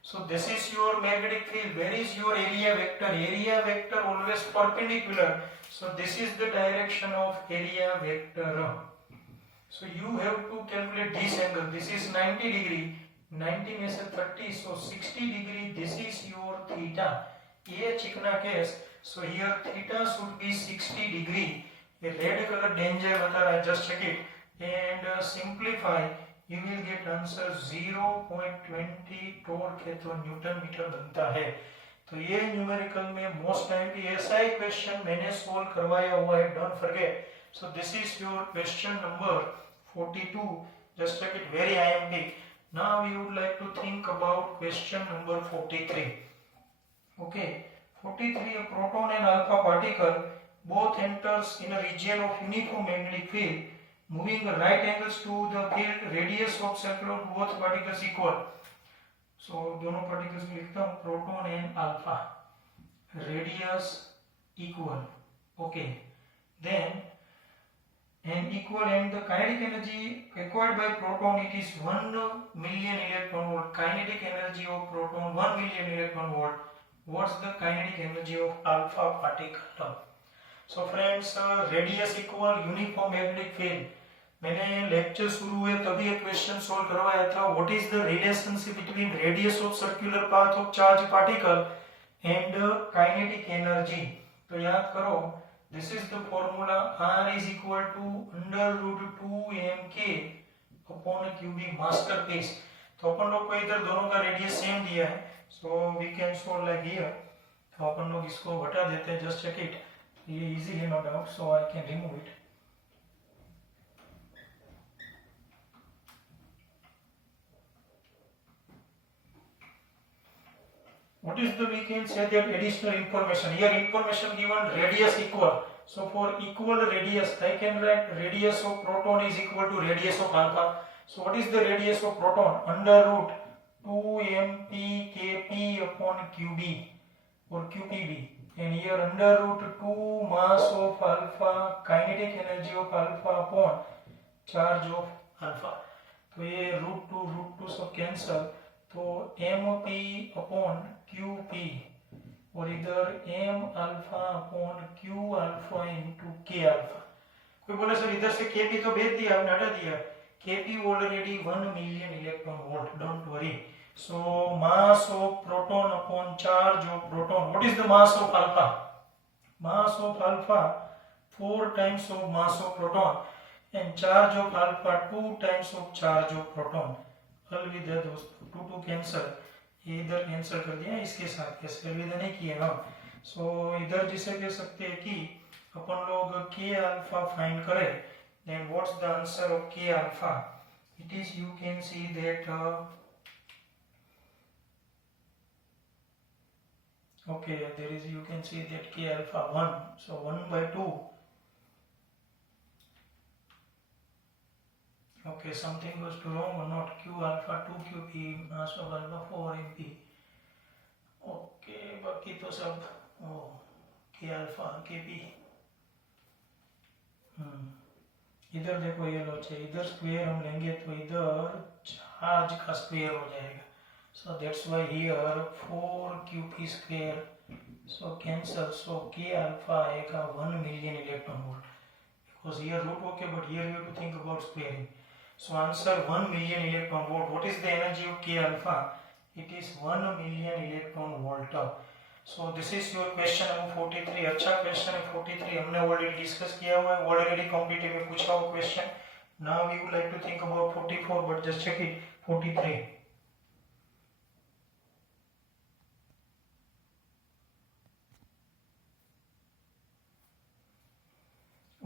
So this is your magnetic field. Where is your area vector? Area vector always perpendicular. So this is the direction of area vector. So you have to calculate this angle. This is 90 degree. 90 में से 30, so 60 degree. This is your theta. ये चिकना case. So here theta should be 60 degree. ये red color danger बता रहा है. Just check it and simplify. You will get answer 0.20 torque है तो न्यूटन मीटर बनता है. तो ये न्यूमेरिकल में मोस्ट टाइम भी ऐसा ही क्वेश्चन मैंने सोल्व करवाया हुआ है. Don't forget. So this is your question number 42. Just check it, very IMP. Now we would like to think about question number 43. Okay, 43. A proton and alpha particle both enters in a region of uniform magnetic field, moving at right angles to the field. Radius of circle of both particles equal. So दोनों particles में लिखता हूँ proton and alpha. Radius equal. Okay. Then and equal, and the kinetic energy acquired by proton, it is 1 million electron volt. Kinetic energy of proton 1 million electron volt. What's the kinetic energy of alpha particle? So friends, radius equal uniform magnetic field. मैंने lecture शुरू हुए तभी एक question solve करवाया था. What is the relationship between radius of circular path of charge particle and kinetic energy? तो याद करो, this is the formula. R is equal to under root 2mk upon qb. masterpiece. तो अपन लोग को इधर दोनों का रेडियस सेम दिया है, so we can solve like here. तो अपन लोग इसको हटा देते हैं. just check it. ये easy है no doubt, so I can remove it. What is the, we can say that additional information. Here information given radius equal. So for equal radius, I can write radius of proton is equal to radius of alpha. So what is the radius of proton? Under root 2mpkp upon qb or qpb. And here under root 2 mass of alpha, kinetic energy of alpha upon charge of alpha. तो ये root 2 सब cancel. तो mp upon qp और इधर m alpha upon q alpha into k alpha. कोई बोले sir इधर से kp तो भेज दिया, आपने हटा दिया. kp already 1 million electron volt. Don't worry. So mass of proton upon charge of proton. What is the mass of alpha? Mass of alpha 4 times of mass of proton and charge of alpha 2 times of charge of proton. अलविदा दोस्तों, 2 cancel. ये इधर cancel कर दिया, इसके साथ कैसे अलविदा नहीं किया ना. सो इधर जिसे कह सकते हैं कि अपन लोग के अल्फा फाइंड करें. Then what's the answer of K alpha? It is, you can see that okay, there is, you can see that k alpha 1. So 1/2. Okay, something goes to wrong or not. Q alpha 2 qp mass of alpha 4 mp. Okay, बाकी तो सब k alpha kp. इधर देखो ये लो चाहिए, इधर square हम लेंगे तो इधर चार्ज का स्क्वायर हो जाएगा. So that's why here 4 qp square. So cancel. So k alpha आएगा 1 million electron volt. Because here root okay, but here we have to think about squaring. So answer 1 million electron volt. What is the energy of k alpha? It is 1 million electron volt. So this is your question number 43. अच्छा question है 43. हमने already discuss किया हुआ है, already completed में पूछा हुआ question. Now we would like to think about 44, but just check it. 43.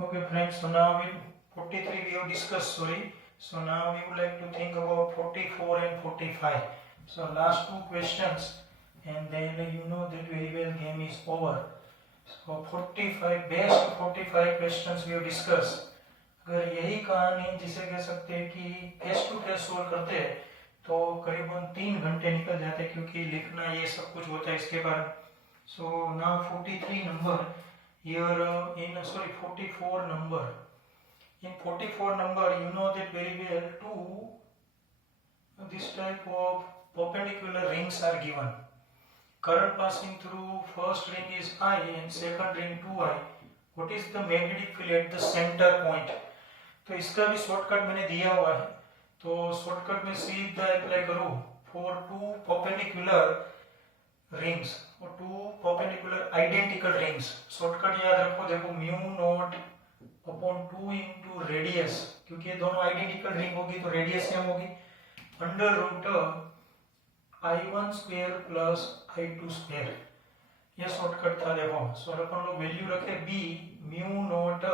Okay friends, so now in 43 we have discussed, sorry. So now we would like to think about 44 and 45. So last two questions and then you know that very well game is over. So 45 best 45 questions we have discussed. अगर यही कहानी जिसे कह सकते हैं कि face to face solve करते हैं तो करीबन 3 घंटे निकल जाते हैं क्योंकि लिखना ये सब कुछ होता है इसके बाद. So now 43 number here in 44 number. In 44 number you know that very well two this type of perpendicular rings are given. Current passing through first ring is I and second ring 2I. What is the magnetic field at the center point? तो इसका भी shortcut मैंने दिया हुआ है तो shortcut में सीधा अप्लाई करूँ फॉर टू परपेंडिकुलर रिंग्स और two perpendicular identical rings. Shortcut याद रखो, देखो mu naught upon 2 into radius, क्योंकि ये दोनों आइडेंटिकल रिंग होगी तो रेडियस सेम होगी, under root I1 square plus I2 square. ये शॉर्टकट था. देखो सो अपन लोग वैल्यू रखे b mu naught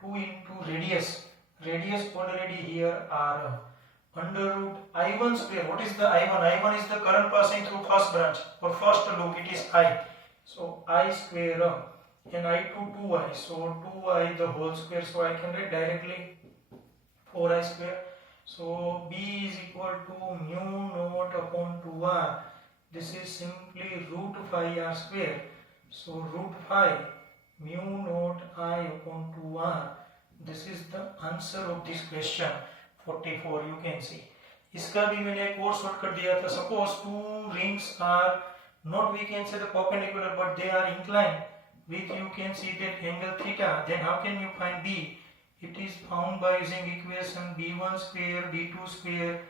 2 into radius. Radius already here are under root I1 square. What is the I1? I1 is the current passing through first branch or first loop. It is I. So I square and I2 2I. So 2I the whole square. So I can write directly 4I square. So B is equal to mu naught upon 2R. This is simply root 5R square. So root 5 mu naught I upon 2R. This is the answer of this question 44. You can see. इसका भी मैंने एक और shortcut दिया था. Suppose two rings are not, we can say the perpendicular, but they are inclined with, you can see that angle theta. Then how can you find B? It is found by using equation b1 square b2 square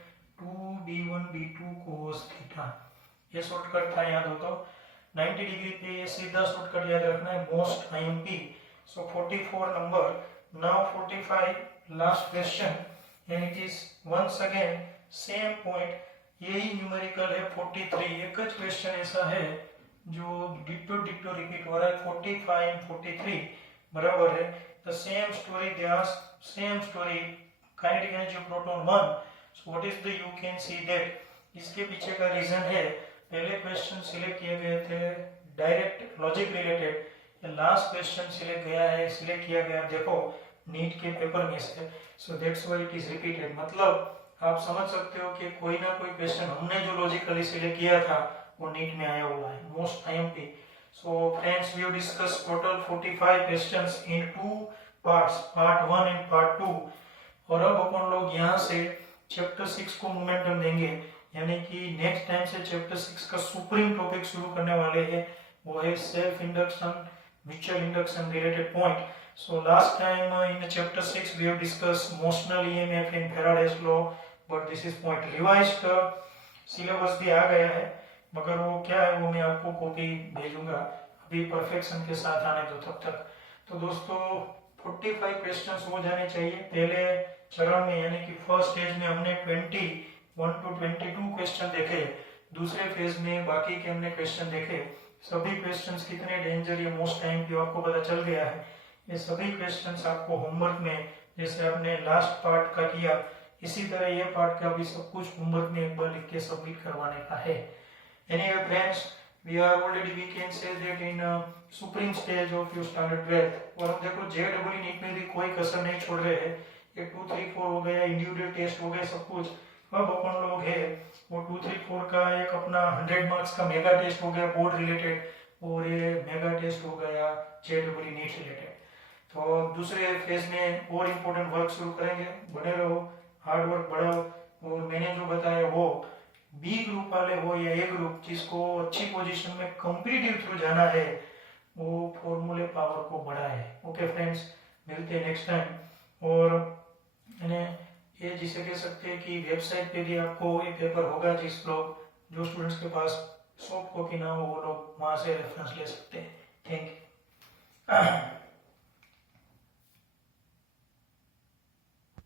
2b1 b2 cos theta. ये shortcut था, याद हो तो 90 degree पे ये सीधा shortcut याद रखना है, most IMP. So 44 number. Now 45 last question and it is once again same point. यही न्यूमेरिकल है 43. एक ज क्वेश्चन ऐसा है जो डिक्टो रिपीट हो रहा है 45 एंड 43 बराबर है. The same story they ask, same story, kinetic energy of proton 1. So what is the, you can see that इसके पीछे का रीजन है पहले क्वेश्चन सिलेक्ट किए गए थे डायरेक्ट लॉजिक रिलेटेड, ये लास्ट क्वेश्चन सिलेक्ट किया गया देखो नीट के पेपर में से. So that's why it is repeated. मतलब आप समझ सकते हो कि कोई ना कोई क्वेश्चन हमने जो लॉजिकली सिलेक्ट किया था वो नीट में आया हुआ है, most IMP. So friends, we have discussed total 45 questions in two parts, part 1 and part 2. और अब अपन लोग यहाँ से चैप्टर 6 को मोमेंटम देंगे, यानी कि नेक्स्ट टाइम से चैप्टर 6 का सुप्रीम टॉपिक शुरू करने वाले हैं, वो है self induction, mutual induction related point. So last time in chapter 6 we have discussed motional EMF in Faraday's law, but this is point revised. Syllabus भी आ गया है मगर वो क्या है वो मैं आपको कॉपी भेजूंगा, अभी परफेक्शन के साथ आने दो तब तक. तो दोस्तों 45 क्वेश्चंस हो जाने चाहिए पहले चरण में, यानी कि फर्स्ट स्टेज में हमने 21 to 22 क्वेश्चन देखे, दूसरे फेज में बाकी के हमने क्वेश्चन देखे. सभी क्वेश्चंस कितने डेंजर ये मोस्ट टाइम की आपको पता चल गया है. ये सभी क्वेश्चंस आपको होमवर्क में, जैसे आपने लास्ट पार्ट का किया इसी तरह ये पार्ट का भी सब कुछ होमवर्क में एक बार लिख के सबमिट करवाने का है. Anyway friends, we are already, we can say that in supreme stage of your standard 12th. और हम देखो JEE नीट में भी कोई कसर नहीं छोड़ रहे हैं. ये 2, 3, 4 हो गया, इंडिविजुअल टेस्ट हो गए सब कुछ. अब अपन लोग है वो 2, 3, 4 का एक अपना 100 मार्क्स का मेगा टेस्ट हो गया बोर्ड रिलेटेड, और ये मेगा टेस्ट हो गया JEE नीट रिलेटेड. तो दूसरे फेज में और इम्पोर्टेंट वर्क शुरू करेंगे. बने रहो, हार्ड वर्क बढ़ाओ. और मैंने जो बताया वो बी ग्रुप वाले हो या ए ग्रुप, जिसको अच्छी पोजीशन में कॉम्पिटिटिव थ्रू जाना है, वो फॉर्मूले पावर को बढ़ाए. ओके फ्रेंड्स, मिलते हैं नेक्स्ट टाइम. और मैंने ये जिसे कह सकते हैं कि वेबसाइट पे भी आपको ये पेपर होगा, जिस लोग जो स्टूडेंट्स के पास सॉफ्ट कॉपी ना हो वो लोग वहाँ से रेफरेंस ले सकते हैं. Thank you.